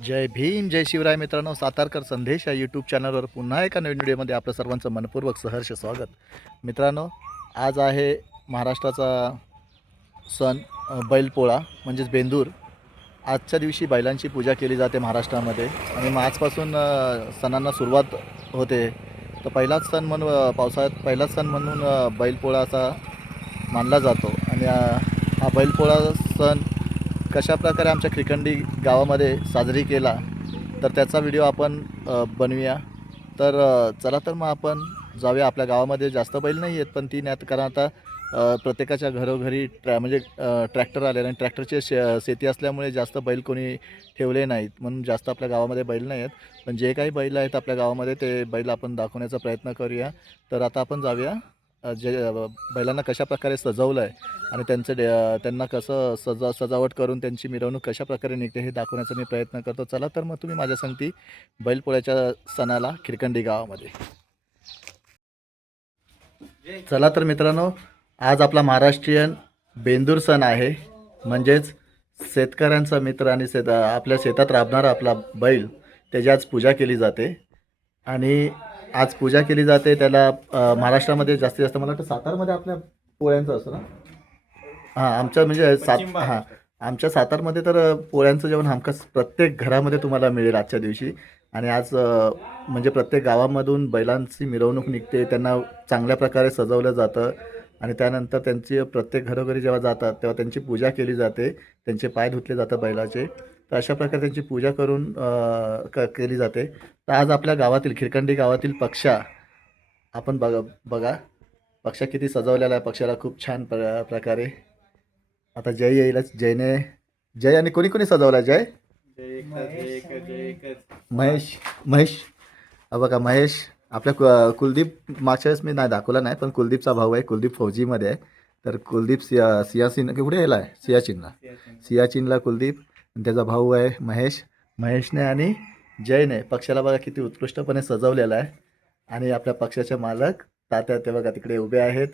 जय भीम जय शिवराय मित्रांनो, सातारकर संदेश या यूट्यूब चॅनलवर पुन्हा एका नवीन व्हिडिओमध्ये आपलं सर्वांचं मनपूर्वक सहर्ष स्वागत. मित्रांनो, आज आहे महाराष्ट्राचा सण बैलपोळा म्हणजेच बेंदूर. आजच्या दिवशी बैलांची पूजा केली जाते महाराष्ट्रामध्ये आणि मग आजपासून सणांना सुरुवात होते. तर पहिलाच सण म्हणून पावसाळ्यात पहिलाच सण म्हणून बैलपोळा असा मानला जातो. आणि हा बैलपोळा सण कशाप्रकारे आमच्या खिरकंडी गावामध्ये साजरी केला तर त्याचा व्हिडिओ आपण बनवूया. तर चला तर मग आपण जाऊया. आपल्या गावामध्ये जास्त बैल नाही आहेत, पण ती नाही, कारण आता प्रत्येकाच्या घरोघरी म्हणजे ट्रॅक्टर आले आणि ट्रॅक्टरचे शेती असल्यामुळे जास्त बैल कोणी ठेवले नाहीत, म्हणून जास्त आपल्या गावामध्ये बैल नाही आहेत. पण जे काही बैल आहेत आपल्या गावामध्ये ते बैल आपण दाखवण्याचा प्रयत्न करूया. तर आता आपण जाऊया. जे बैलांना कशाप्रकारे सजवलं आहे आणि त्यांना कसं सजावट करून त्यांची मिरवणूक कशाप्रकारे निघते हे दाखवण्याचा मी प्रयत्न करतो. चला तर मग तुम्ही माझ्या संगती बैलपोळ्याच्या सणाला खिरकंडी गावामध्ये. चला तर मित्रांनो, आज आपला महाराष्ट्रीयन बेंदूर सण आहे. म्हणजेच शेतकऱ्यांचा मित्र आणि आपल्या शेतात राबणारा आपला बैल, त्याची आज पूजा केली जाते. आणि आज पूजा केली जाते त्याला महाराष्ट्रामध्ये जास्तीत जास्त मला वाटतं सातारमध्ये आपल्या पोळ्यांचं असतं ना. हां, आमच्या म्हणजे आमच्या सातारमध्ये तर पोळ्यांचं जेवण हमखास प्रत्येक घरामध्ये तुम्हाला मिळेल आजच्या दिवशी. आणि आज म्हणजे प्रत्येक गावामधून बैलांची मिरवणूक निघते, त्यांना चांगल्या प्रकारे सजवलं जातं. आणि त्यानंतर त्यांची प्रत्येक घरोघरी जेव्हा जातात तेव्हा त्यांची पूजा केली जाते, त्यांचे पाय धुतले जातात बैलाचे. तर अशा प्रकारे त्यांची पूजा करून केली जाते. तर आज आपल्या गावातील खिरकंडी गावातील पक्षा आपण बघा पक्षा किती सजवलेला आहे. पक्षाला खूप छान प्रकारे. आता जय येईलच. जयने जय आणि कोणी कोणी सजवला जय महेश. महेश बघा महेश आपल्या कुलदीप मागच्या वेळेस मी नाही दाखवला नाही, पण कुलदीपचा भाऊ आहे. कुलदीप फौजीमध्ये आहे. तर कुलदीप सियाचिन कुठे गेला आहे, सियाचिनला कुलदीप. आणि त्याचा भाऊ आहे महेश. महेशने आणि जयने पक्षाला बघा किती उत्कृष्टपणे सजवलेला आहे. आणि आपल्या पक्षाचे मालक तात्या ते बघा तिकडे उभे आहेत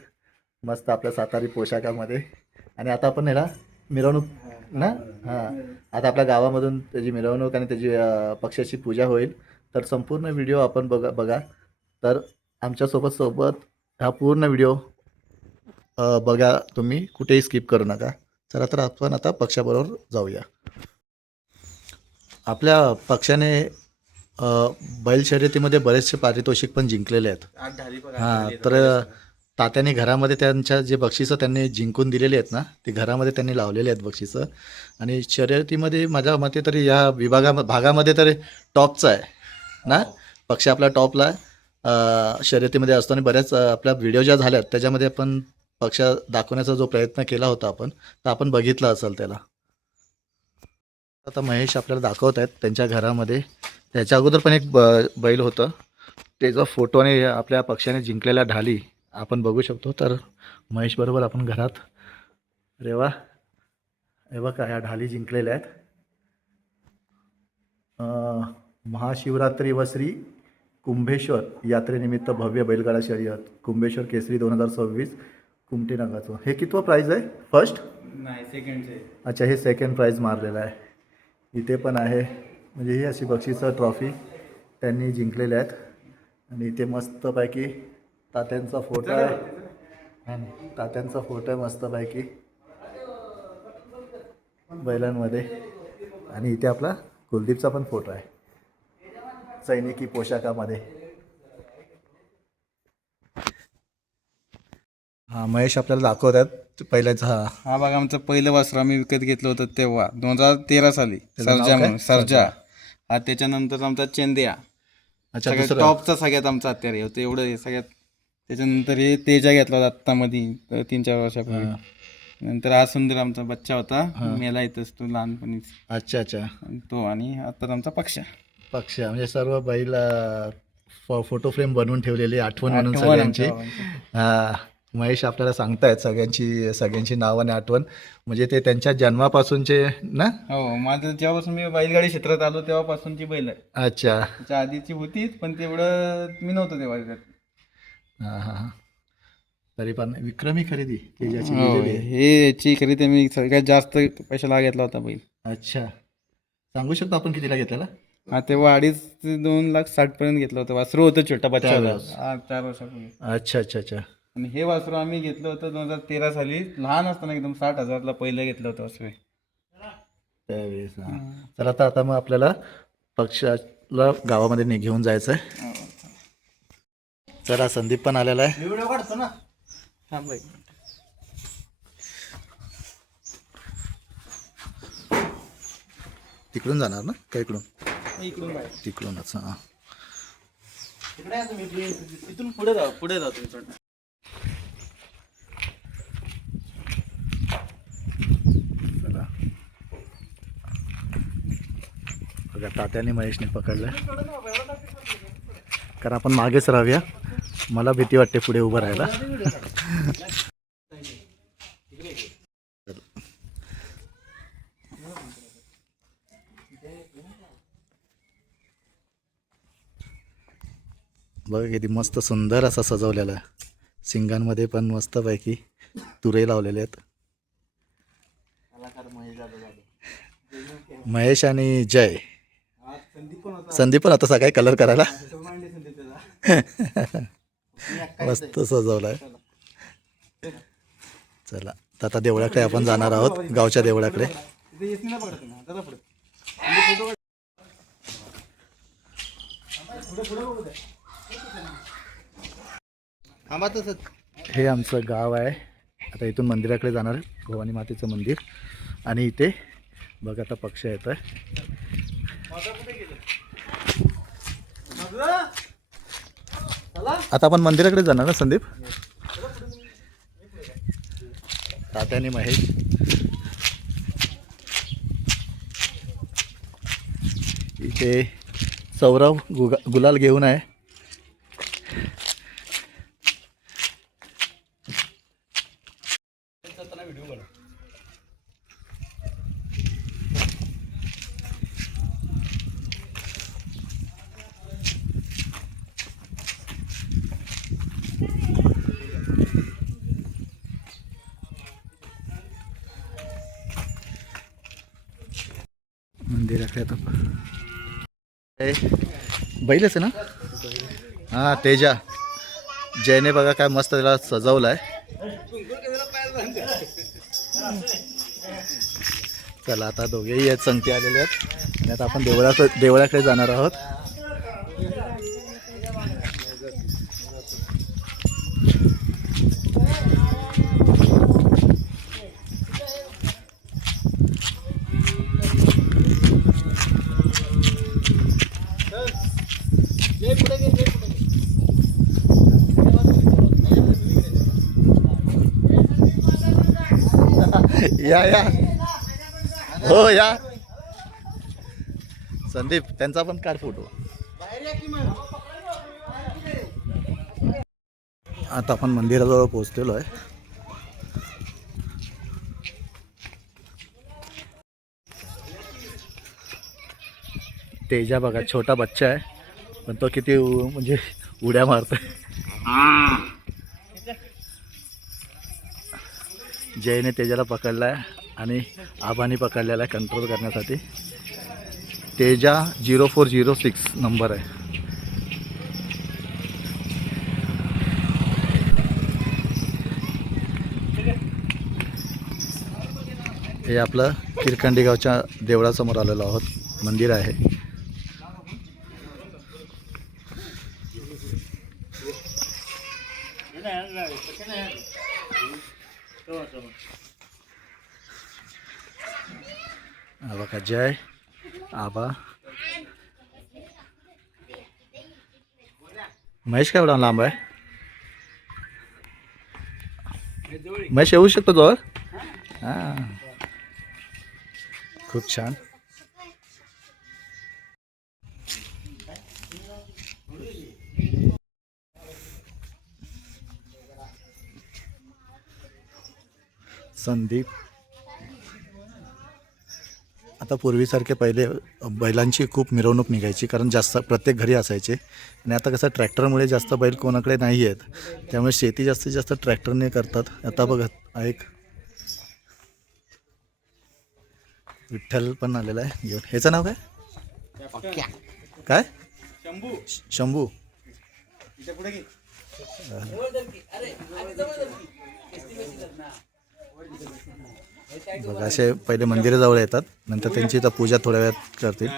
मस्त आपल्या सातारी पोशाखामध्ये. आणि आता आपण ह्याला मिरवणूक ना. हां, आता आपल्या गावामधून त्याची मिरवणूक आणि त्याची पक्षाची पूजा होईल. तर संपूर्ण व्हिडिओ आपण बघा. तर आमच्यासोबत हा पूर्ण व्हिडिओ बघा, तुम्ही कुठेही स्किप करू नका. चला तर आपण आता पक्षाबरोबर जाऊया. आपल्या पक्षाने बैल शर्यतीमध्ये बरेचसे पारितोषिक पण जिंकलेले आहेत. हां, तर तात्याने घरामध्ये त्यांच्या जे बक्षिसं त्यांनी जिंकून दिलेली आहेत ना, ती घरामध्ये त्यांनी लावलेली आहेत बक्षिसं. आणि शर्यतीमध्ये माझ्या मते तरी या भागामध्ये तर टॉपचा आहे ना. पक्ष आपला टॉपला शर्यतीमध्ये असतो. आणि बऱ्याच आपल्या व्हिडिओ ज्या झाल्यात त्याच्यामध्ये आपण पक्ष दाखवण्याचा जो प्रयत्न केला होता आपण, तर आपण बघितला असेल त्याला. आता महेश आपल्याला दाखवत आहेत त्यांच्या घरामध्ये. त्याच्या अगोदर पण एक बैल होतं, त्याचा फोटो आणि आपल्या पक्षाने जिंकलेल्या ढाली आपण बघू शकतो. तर महेश बरोबर आपण घरात. अरे वा, हे बघा ह्या ढाली जिंकलेल्या आहेत. महाशिवरात्री व श्री कुंभेश्वर यात्रेनिमित्त भव्य बैलगाडा शर्यत कुंभेश्वर केसरी 2026 कुमटी नगाचं. हे कितवं प्राईज आहे? फर्स्ट नाही, सेकंड. अच्छा, हे सेकंड प्राईज मारलेलं आहे. इथे पण आहे. म्हणजे ही अशी बक्षिसं ट्रॉफी त्यांनी जिंकलेल्या आहेत. आणि इथे मस्तपैकी तात्यांचा फोटो आहे. तात्यांचा फोटो आहे मस्तपैकी बैलांमध्ये. आणि इथे आपला कुलदीपचा पण फोटो आहे सैनिकी पोशाखामध्ये. हा, महेश आपल्याला दाखवत आहेत पहिल्याच. हा बघा, आमचं पहिलं वासरू आम्ही विकत घेतलं होतं तेव्हा 2013 साली. त्याचं नाव सर्जा काय? म्हणून, सर्जा. हा त्याच्यानंतर आमचा चेंद्या. अच्छा, सगळ्यात दुसरं. टॉपचा सगळ्यात आमचा हत्यार होतं एवढं हे सगळ्यात. त्याच्यानंतर हे तेजा घेतला होता आत्तामध्ये 3-4 वर्षापूर्वी. नंतर हा सुंदर आमचा बच्चा होता, मेला येतच तो लहानपणीच. अच्छा अच्छा. तो आणि आता आमचा पक्ष. पक्ष म्हणजे सर्व बैल फोटो फ्रेम बनवून ठेवलेली आठवण म्हणून आठवण सगळ्यांची. आमच्या बाबांची. हा, महेश आपल्याला सांगतायत सगळ्यांची नाव आणि आठवण. म्हणजे ते त्यांच्या जन्मापासूनचे ना. हो, माझं जेव्हापासून मी बैलगाडी क्षेत्रात आलो तेव्हापासूनची बैल आहे. अच्छा. त्याच्या आधीची होतीच, पण तेवढं मी नव्हतो तेव्हा त्यात. हां हां हां. तरी पण विक्रमी खरेदी की ज्याची हो, लिहिलेली आहे. हे याची खरेदी मी सगळ्यात जास्त पैशाला घेतला होता बैल. अच्छा, सांगू शकतो आपण कितीला घेतलेला? हा तेव्हा 2,60,000 पर्यंत घेतलं होतं. वासरू होतं छोटा बच्चा त्यावेळेस. होता. 4 वर्षापूर्वी. अच्छा अच्छा अच्छा. आणि हे वासरू आम्ही घेतलं होतं 2013 साली, लहान असताना एकदम 60,000ला पहिलं घेतलं होतं वासरू. त्यावेळेस हां. तर आता मग आपल्याला पक्षाला गावामध्ये घेऊन जायचं आहे. चला संदीप पण आलेला आहे. व्हिडिओ काढतो ना. थांब बाई. तिकडून जाणार ना का इकडून? इकडून बाहेर. तिकडूनच हां. तिकडे या तुम्ही. तिथून पुढे जाऊ तुम्ही थोडं. चला बघा तात्याने महेशने पकडलं. कारण आपण मागेच राहूया, मला भीती वाटते पुढे उभं राहायला. बघा किती मस्त सुंदर असा सजवलेला आहे. सिंगांमध्ये पण मस्तपैकी तुरे लावलेले आहेत. महेश आणि जय. संदीप पण आता सकाळी कलर करायला मस्त सजवलाय. चला तर आता देवळाकडे आपण जाणार आहोत, गावच्या देवळाकडे. हे आमचं गाव आहे. आता इथून मंदिराकडे जाणार आहे, भवानी मातेचं मंदिर. आणि इथे बघा आता पक्ष येत आहे. आता आपण मंदिराकडे जाणार ना संदीप? तात्याने महेश. इथे सौरव गुलाल घेऊन आहे. मंदिराकडे आता बैलच आहे ना? हां तेजा. जयने बघा काय मस्त त्याला सजवलं आहे. चला आता दोघेही आहेत, संगती आलेले आहेत. आणि आता आपण देवळाकडे जाणार आहोत. या हो या संदीप, त्यांचा पण काढ फोटो. आता आपण मंदिराजवळ पोहोचलेलो आहे. तेजा बघा छोटा बच्चा आहे, पण तो किती म्हणजे उड्या मारतोय. जयने तेजाला पकडला आहे आणि आबाने पकडलेला आहे कंट्रोल करण्यासाठी. तेजा 0406 नंबर आहे. हे आपलं किरखंडी गावच्या देवळासमोर आलेलो आहोत. मंदिर आहे. बघा जय आबा. महेश काय एवढा लांब आहे? महेश येऊ शकतो जवळ? हां खूप छान. संदीप. आता पूर्वीसारखे पहिले बैलांची खूप मिरवणूक निघायची, कारण जास्त प्रत्येक घरी असायचे. आणि आता कसं ट्रॅक्टरमुळे जास्त बैल कोणाकडे नाही आहेत, त्यामुळे शेती जास्तीत जास्त ट्रॅक्टरने करतात. आता बघा एक विठ्ठल पण आलेला आहे घेऊन. ह्याचं नाव काय काय शंभू शंभू. इथे पुढे घे. बघा असे पहिले मंदिराजवळ येतात, नंतर त्यांची इथं पूजा थोड्या वेळात करतील.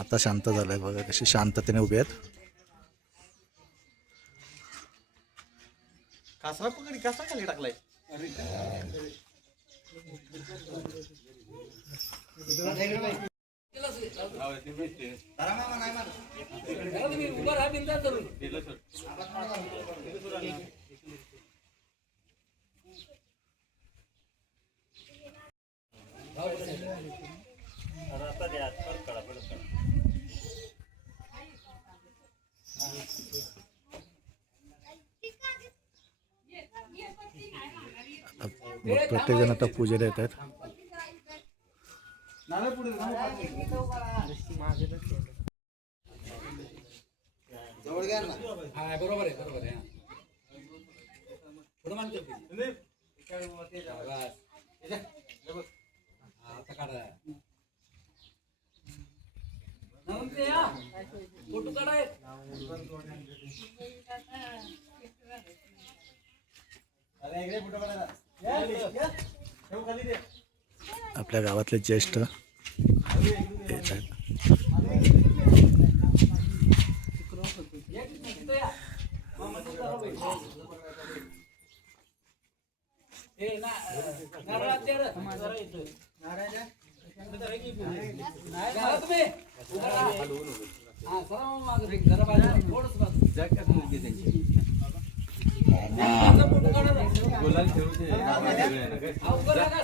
आता शांत झालंय बघा कशी शांततेने उभे आहेत. कासरा पकडी कसा खाली टाकलाय. प्रत्येक जण आता पूजेला येत आहेत. बरोबर आहे बरोबर आहे. पुढं मानतो आता काढा फोटो काढाय. आपल्या गावातले ज्येष्ठ येत आहेत.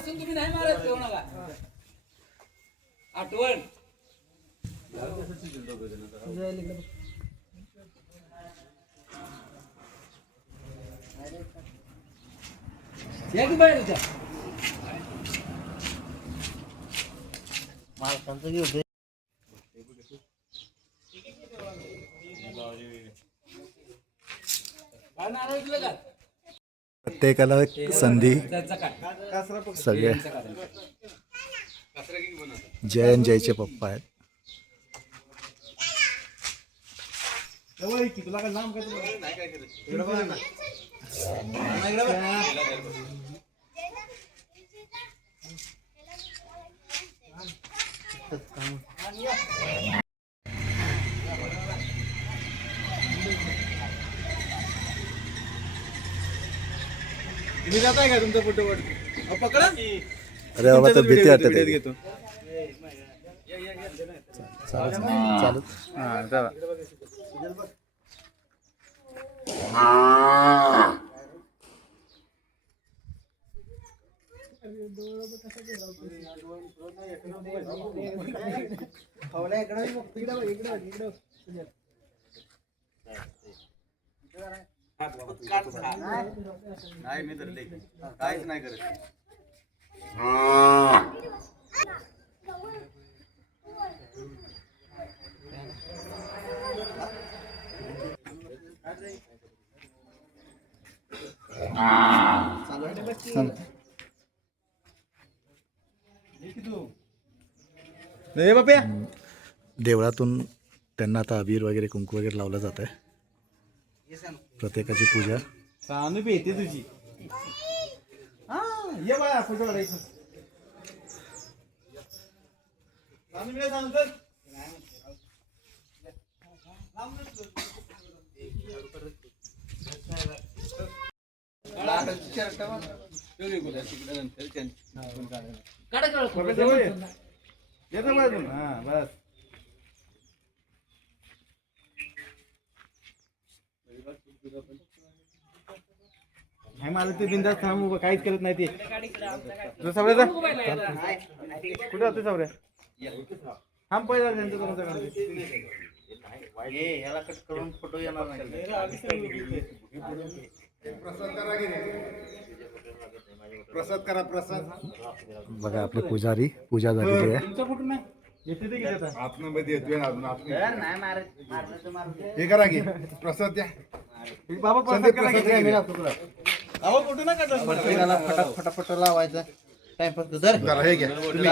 तुम्ही नाही मारत ठेवू नका आठवण. या की बाहेर जा. प्रत्येकाला एक संधी. सगळे जय आणि जयचे पप्पा आहेत. तुम्ही जाताय का तुमचा फोटो पकडा. अरे बाबा तर भीती वाटते. घेतो. चालू हा चला. नाही मी तर काहीच नाही करत. देवळातून त्यांना आता अबीर वगैरे कुंकू वगैरे लावलं जात आहे. प्रत्येकाची पूजा सानू येते तुझी. हा ये बाळा फोटो काढायचं. सानू मिळेल सांगतो. काढा काढा हा बस हे मला ते बिंदास थांब उभं, काहीच करत नाही ते तुझं सावऱ्या जा. कुठे होते सावऱ्या थांब पहिला त्यांचं कोणाचं प्रसाद करा प्रसाद बघा आपले पुजारी पूजा झालेली आहे. तुमचं कुठून नाही येते ते किती आता आतमध्ये येतोय ना अजून आतमध्ये. हे करा की प्रसाद द्या. बाबा संदीप प्रसाद प्रसाद करा घे. की. अहो कुठून नाही काढलं फटाफट लावायचा टाइमपास जर जरा हे घ्या तुम्ही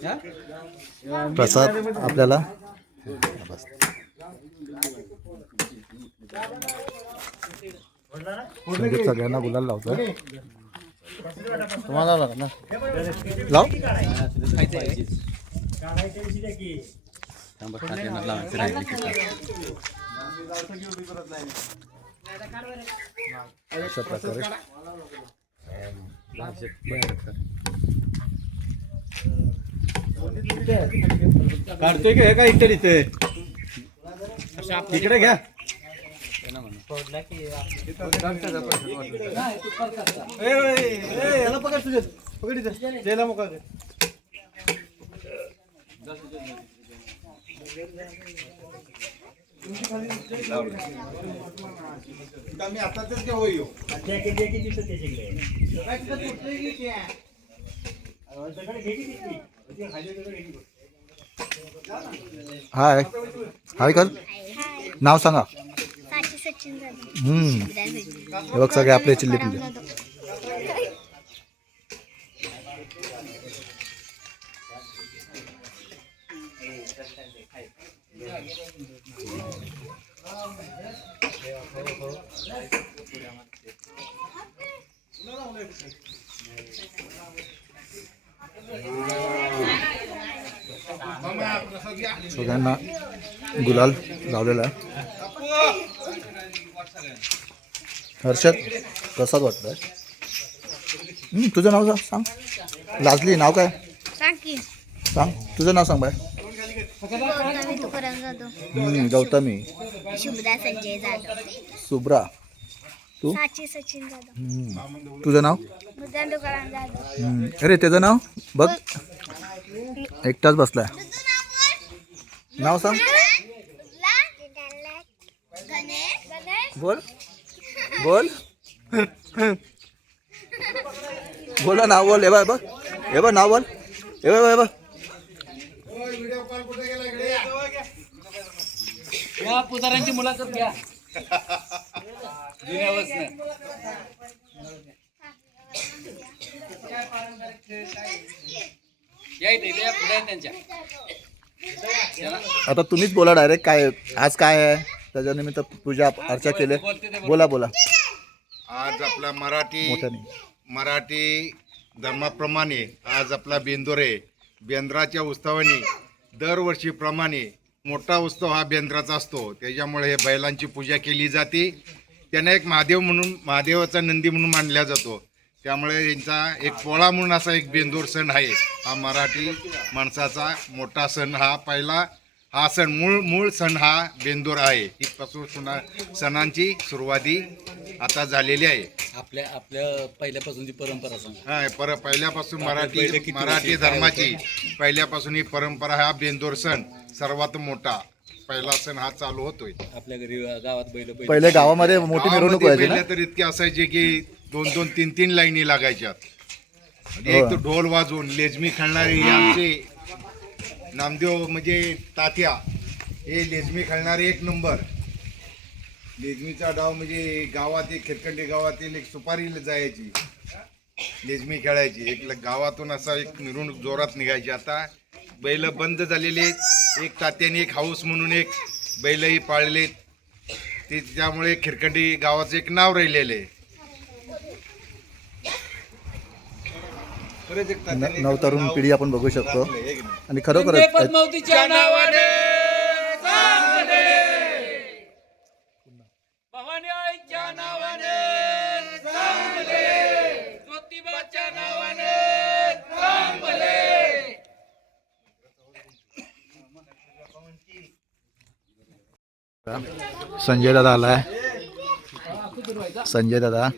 घ्या. प्रसाद आपल्याला संदीप सगळ्यांना गुलाल लावतो. तुम्हाला लावला ना लाव. अशा प्रकारे काढतोय का हे का इकडे इथे इकडे घ्या याला पकड तुझे पकड इथे जयला मोका मी आता तेच घेऊ येऊ. हाय हाय कर नाव सांगा. साक्षी सचिन जाधव. हे बघ सगळे आपले चिल्ली पिल्ले. सगळ्यांना गुलाल लावलेला आहे. हर्षद प्रसाद वाटतंय. तुझं नाव सांग. लाजली नाव काय सांग की. सांग तुझं नाव सांग बाय. गौतमी तुकाराम जाधव. गौतमी शुभदा संजय जाधव. सुब्रा तू साक्षी सचिन जाधव. तुझं नाव. मुद्दाम तुकाराम जाधव. अरे त्याचं नाव बघ एकटाच बसलाय. नाव सांग. बोल बोल बोला नाव बोल. हे बघ हे बघ नाव बोल. हे बघ या पुजाऱ्यांची मुलाखत घ्या जुन्यापासून. या इथे इथे या पुढे त्यांच्या. आता तुम्हीच बोला डायरेक्ट. काय आज काय आहे त्याच्या निमित्त पूजा अर्चा केले. बोला बोला आज आपला मोठ्याने. मराठी धर्माप्रमाणे आज आपला बेंदूर आहे. बेंद्राच्या उत्सवाने दरवर्षीप्रमाणे मोठा उत्सव हा बेंद्राचा असतो. त्याच्यामुळे हे बैलांची पूजा केली जाते. त्यांना एक महादेव म्हणून महादेवाचा नंदी म्हणून मानला जातो. त्यामुळे यांचा एक पोळा म्हणून असा एक बेंदूर सण आहे. हा मराठी माणसाचा मोठा सण. हा पहिला हा सण मूळ सण हा बेंदूर आहे. इथपासून सणांची सुरुवाती आता झालेली आहे. आपल्या पहिल्यापासूनची परंपरा सांग. हा पहिल्यापासून मराठी धर्माची पहिल्यापासून ही परंपरा. हा बेंदूर सण सर्वात मोठा पहिला सण हा चालू होतोय. आपल्या घरी गावात बैल पहिले गावामध्ये मोठी मिरवणूक व्हायची ना. पहिले तर इतके असायचे की 2-2, 3-3 लाईनी लागायच्यात. एक तर ढोल वाजवून लेझमी खेळणारे हे आमचे नामदेव म्हणजे तात्या. हे लेझमी खेळणारे एक नंबर. लेझमीचा डाव म्हणजे गावात एक खिरकंडी गावातील एक सुपारी जायची लेझमी खेळायची. एक गावातून असा एक मिरवणूक जोरात निघायची. आता बैल बंद झालेले. एक तात्याने एक हाऊस म्हणून एक बैलही पाळले ते. त्यामुळे खिरकंडी गावाचं एक नाव राहिलेलं आहे. नवतरुण पिढी आपण बघू शकतो. आणि खरोखरच पद्मावतीच्या नावाने आणि आईच्या नावाने चांगले, ज्योतिबाच्या नावाने चांगले. संजय दादा आलाय. संजय दादा,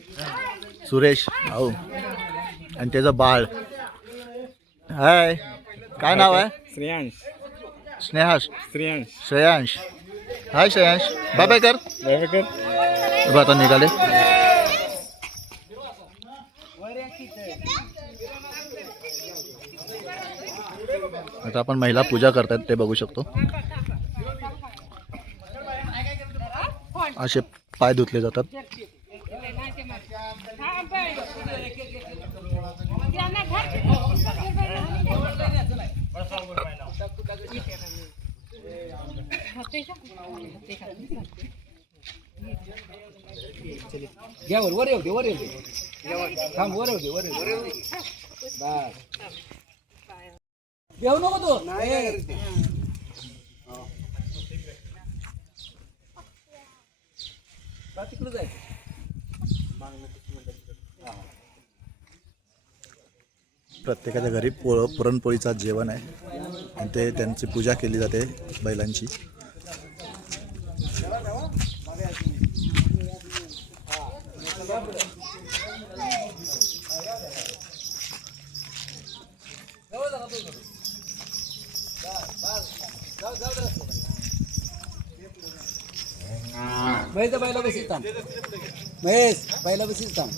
सुरेश भाऊ आणि त्याचं बाळ. हाय, काय नाव आहे? श्रेयांश. स्नेहाश, श्रेयांश. श्रेयांश. हाय श्रेयांश, बाय बाय कर. बघ आता निघाले. आता आपण महिला पूजा करतात ते बघू शकतो. असे पाय धुतले जातात. घ्या वर येऊ दे, वर येऊ दे. थांब, वर येऊ दे, वर येऊ दे. बस. घेऊ नको तू. तिकडे जायचं. प्रत्येकाच्या घरी पुरणपोळीचं जेवण आहे आणि ते त्यांची पूजा केली जाते बैलांची. महेश पहिला बसीच थांब. महेश पहिला बसीच थांब.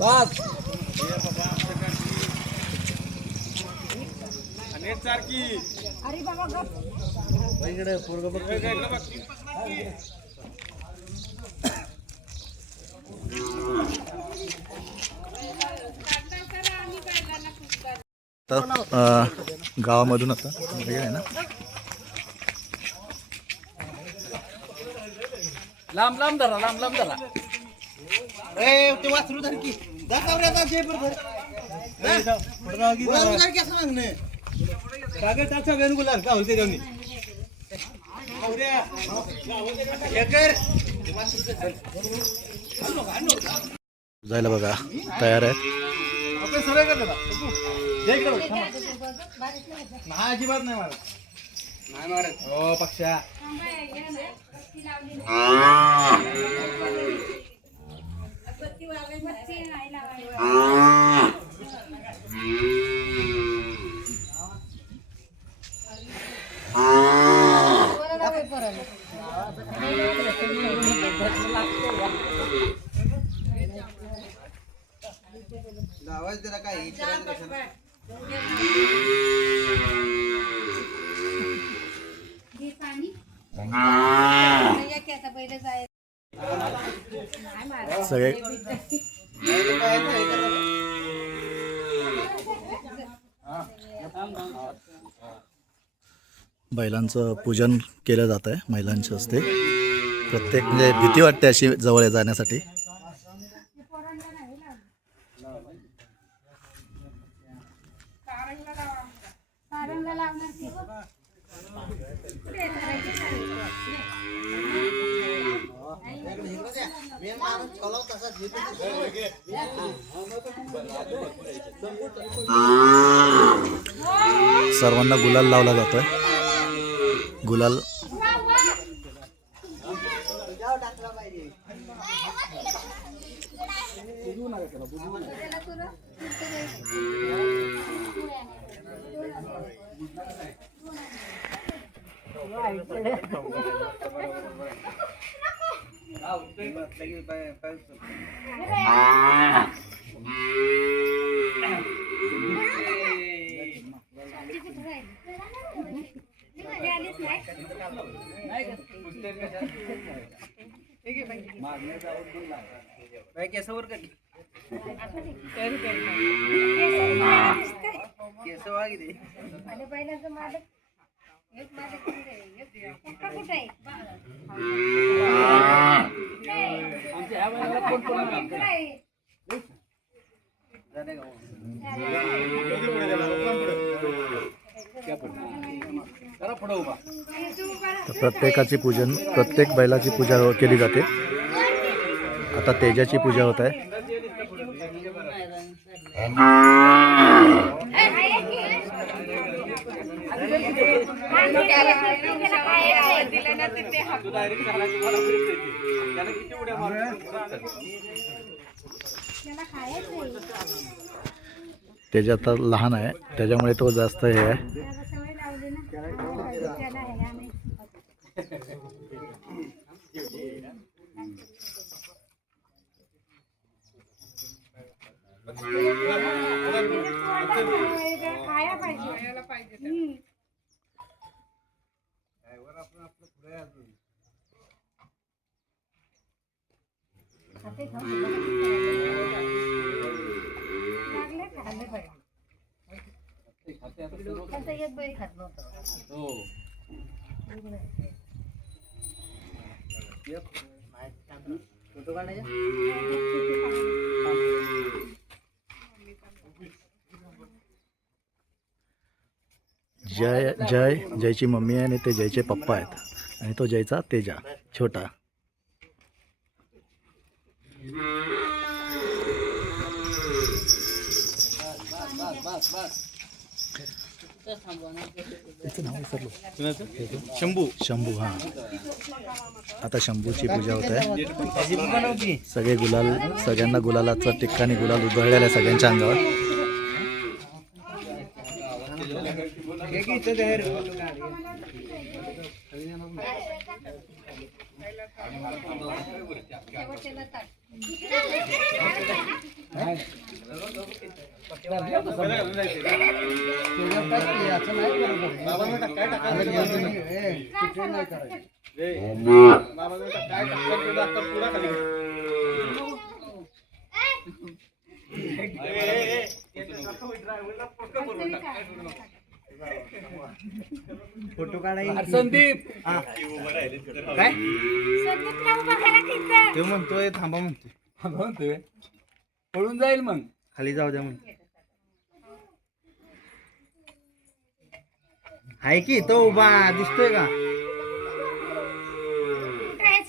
बस. तर गावामधून आता आहे ना. लांब लांब धरा, लांब लांब धरा. ए ते वासरू धर की जा कावऱ्याचा जे बरोबर गुलाल धर की असं मागणे कागद टाचा वेण गुलाल का होते जाऊन कावऱ्या एकर जायला बघा तयार आहे. आपण सरळ कर दादा जय इकडे नाही अजिबात नाही मारत. नाही मारत. हो पक्षा आवाज जरा काय सगळे बैलांचं पूजन केलं जात आहे महिलांच्या हस्ते. प्रत्येक म्हणजे भीती वाटते अशी जवळ जाण्यासाठी. सर्वांना गुलाल लावला जातोय. गुलाल केसवर कर केस वागिदे करा पुढं उभा. तर प्रत्येकाची पूजन, प्रत्येक बैलाची पूजा केली जाते. आता तेजाची पूजा होत आहे. तेजा तर लहान आहे त्याच्यामुळे तो जास्त हे आहे. जयची मम्मी आहे आणि ते जयचे पप्पा आहेत आणि तो जयचा तेजा छोटा. शंभू. शंभू. हां, आता शंभूची पूजा होत आहे. सगळे गुलाल, सगळ्यांना गुलालाचं ठिकाणी गुलाल उधळलेला आहे सगळ्यांच्या अंगावर. फोटो काढायला संदीप काय तो म्हणतोय थांबा म्हणतोय पळून जाईल मग. खाली जाऊ द्या म्हणतो. आहे की तो उभा दिसतोय का?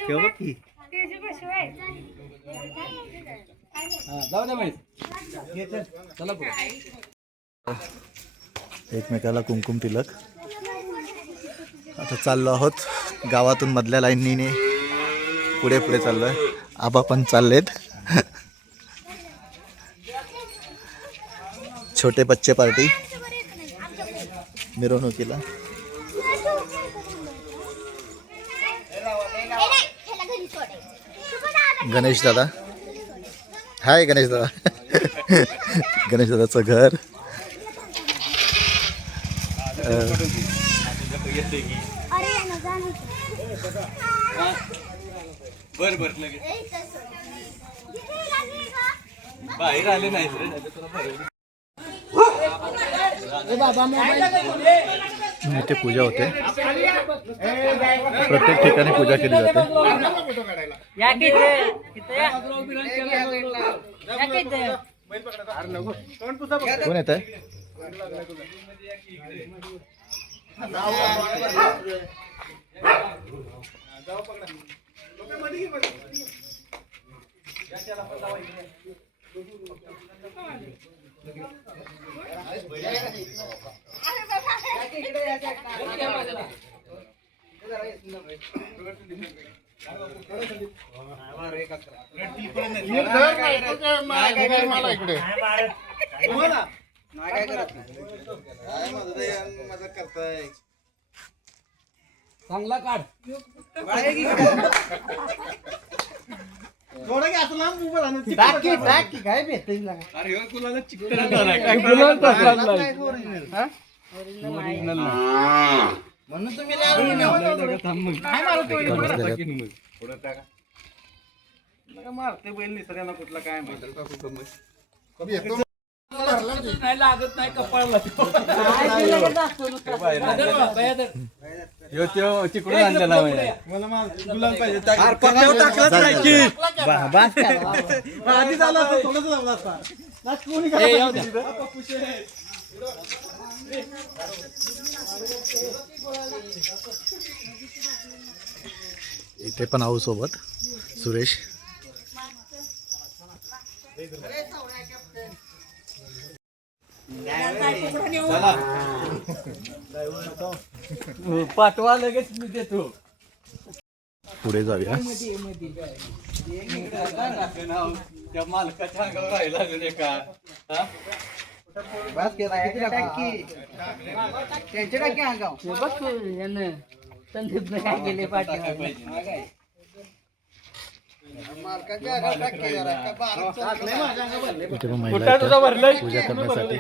ठेव की. जाऊ द्या माहिती. चला पुढे. एकमेकाला कुंकुम तिलक. आता चाललो आहोत गावातून मधल्या लाईनीने पुढे पुढे चाललो आहे. आबा पण चाललेत. छोटे बच्चे पार्टी मिरवणुकीला. गणेश दादा. हाय गणेश दादा. गणेश दादाचं घर. बर बर लगेच बाहेर आले नाही. इथे पूजा होते. प्रत्येक ठिकाणी पूजा केली जाते. कोण येत आहे? चांगला काढ. काय भेटत म्हणून तुम्ही मारते बैल निसर्गाला कुठला काय नाही लागत नाही कपाळाला. तिकडून आणलेला मला गुलाल पाहिजे. आधी झाला थोडंच लावला असता. इथे पण आहो सोबत सुरेश. पाठवा लगेच मी देतो. पुढे जाऊया. त्या मालकाच्या अंगावर राहिला अजून एका. हा? इथे पण महिला आहेत पूजा करण्यासाठी.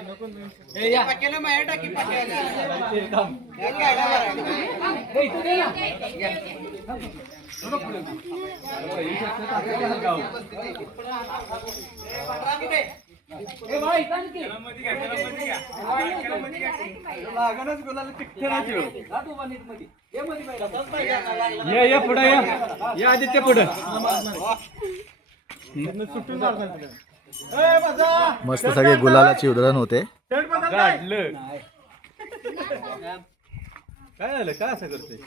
या पुढे या आदित्य पुढे. मस्त सगळे गुलालाची उधळण होते. काय झालं काय असं करतोय.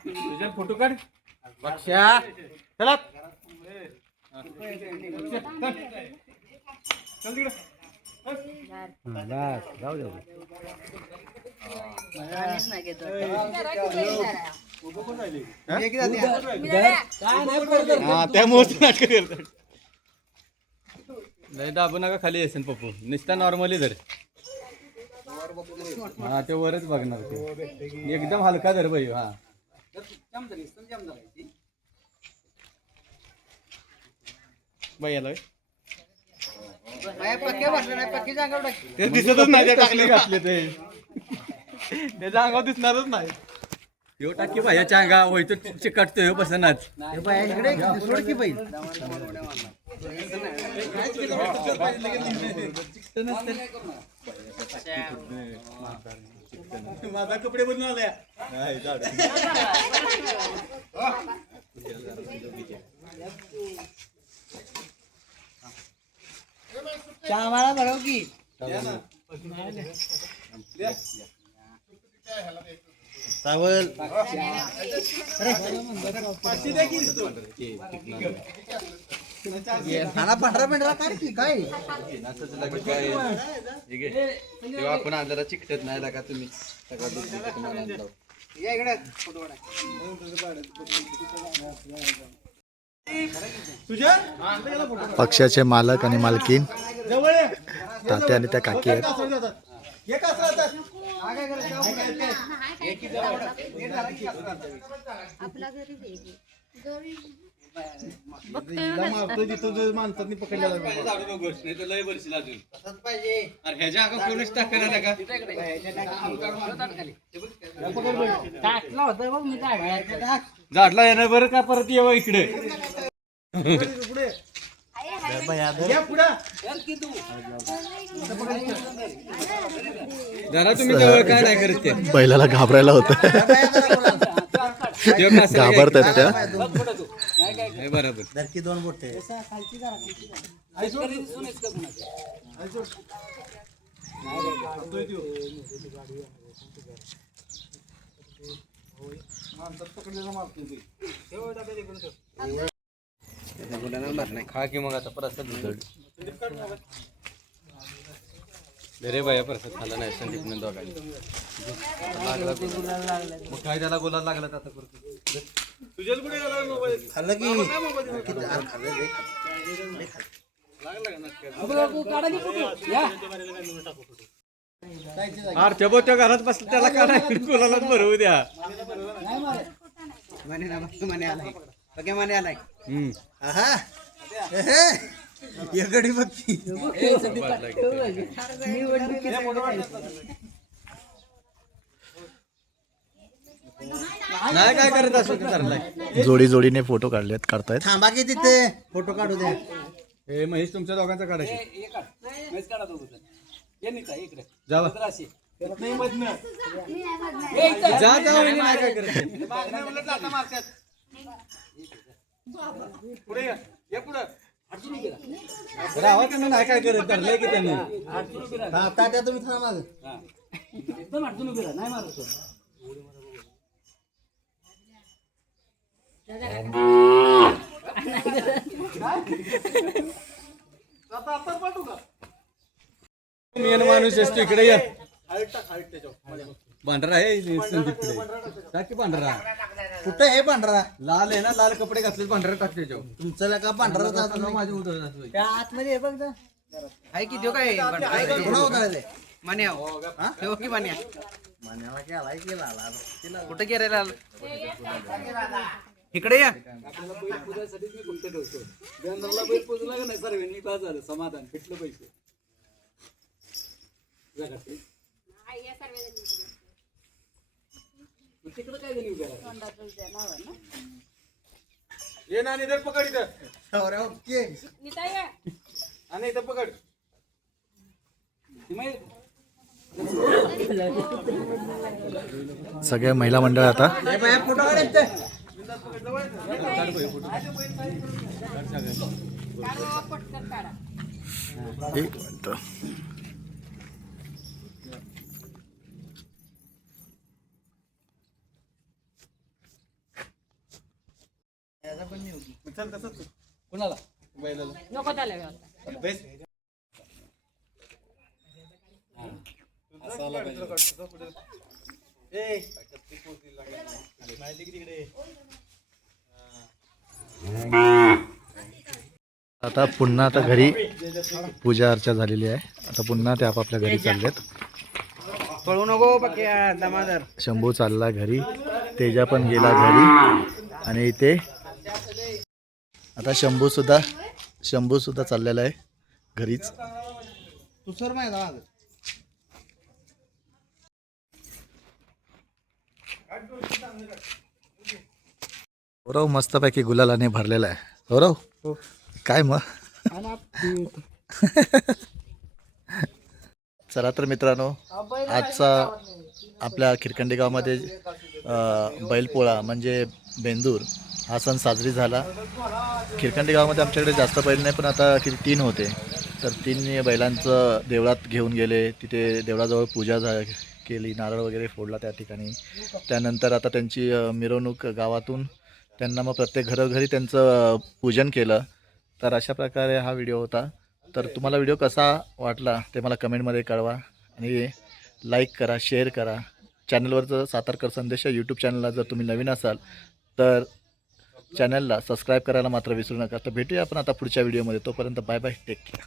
तुझ्या फोटो काढ. चला चल तिकडे. नाही दाबू नका खाली असेल पप्पू. नुसता नॉर्मली धर. हा ते वरच बघणार ते. एकदम हलका धर भाई. हा बाई याला ते दिसतच नाही. ते टाकले घातले ते त्याच्या अंगावर दिसणारच नाही. यो टाकी भाईच्या अंगा होय तो चिकटतो ह्यो बसनाच. माझा कपडे बदलून आल्या. आम्हाला बघाव की सावल तेव्हा आपण आणलेला चिकटत नाही लागा तुम्ही पक्षाचे मालक आणि मालकीन तात्या आणि त्या काकी आहेत. माणसांनी पकडलेला लय वर्षी अजून ह्याच्या अंगा कोणीच टाकणार आला का. झाडला येणार बरं का परत येवा इकडे. जरा तुम्ही जवळ काय नाही करत ते. बैलाला घाबरायला होतं. घाबरतात त्या. बरोबर. खा की मग आता प्रसाद रे बाया प्रसाद खाला नाही संदीपने दोघांनी. मग काय त्याला बोलायला लागला आता करतो. त्या बोत्या घरात बसला त्याला काय बोलायला बरं द्या. गडी बघती नाही काय करत असो ते. जोडी जोडीने फोटो काढतायत. थांबा की तिथे फोटो काढू द्या. हे महेश तुमच्या दोघांचा काढायचे. जावा जा जा. नाही काय करत. पुढे या पुढं. आवाज नाही काय करत धरलंय की त्याने तात्या तुम्ही थांबा मागं. एकदम अडचण उभी राहा, नाही मारत तो. मेन माणूस असतो इकडे ये पांढरा आहे संदीपकडे टाक की पांढरा कुठं आहे पांढरा? लाल आहे ना लाल कपडे घातले पांढरा टाक त्याच्यावर तुमचं का पांढरा माझ्या उतरत त्या आतमध्ये आहे बघ ना. आहे की देऊ काय पुन्हा उतरायचंय. मान्या ठेव की मान्या मान्याला केलाय केला आला. कुठं गेलेला इकडे या समाधान भेटलं पैसे तिकडं काय झाली ये ना इधर पकड इधर ओके आणि इथं पकड सगळ्या महिला मंडळ आता फोटो काढायचे. एक मिनिट. कुणाला? आता पुन्हा आता घरी पूजा अर्चा झालेली आहे. आता पुन्हा ते आपापल्या घरी चाललेत. पळू नको पक्या दमादर शंभू चालला घरी, तेजा पण गेला घरी आणि इथे आता शंभू सुद्धा चाललेला आहे घरीच. तू सर माहिती आहे गौरव मस्तपैकी गुलालाने भरलेला आहे. गौरव काय मग चला तर मित्रांनो, आजचा आपल्या खिरकंडी गावामध्ये बैलपोळा म्हणजे बेंदूर हा सण साजरी झाला. खिरकंडी गावामध्ये आमच्याकडे जास्त बैल नाही, पण आता किती 3 होते, तर 3 बैलांचं देवळात घेऊन गेले. तिथे देवळाजवळ पूजा केली, नारळ वगैरे फोडला त्या ठिकाणी. त्यानंतर आता त्यांची मिरवणूक गावातून त्यांना मग प्रत्येक घरोघरी त्यांचं पूजन केलं. तर अशा प्रकारे हा व्हिडिओ होता. तर तुम्हाला व्हिडिओ कसा वाटला ते मला कमेंटमध्ये कळवा आणि लाईक करा, शेअर करा. चॅनलवरचं सातारकर संदेश या यूट्यूब चॅनलला जर तुम्ही नवीन असाल तर चॅनलला सबस्क्राईब करायला मात्र विसरू नका. तर भेटूया आपण आता पुढच्या व्हिडिओमध्ये. तोपर्यंत बाय बाय, टेक केअर.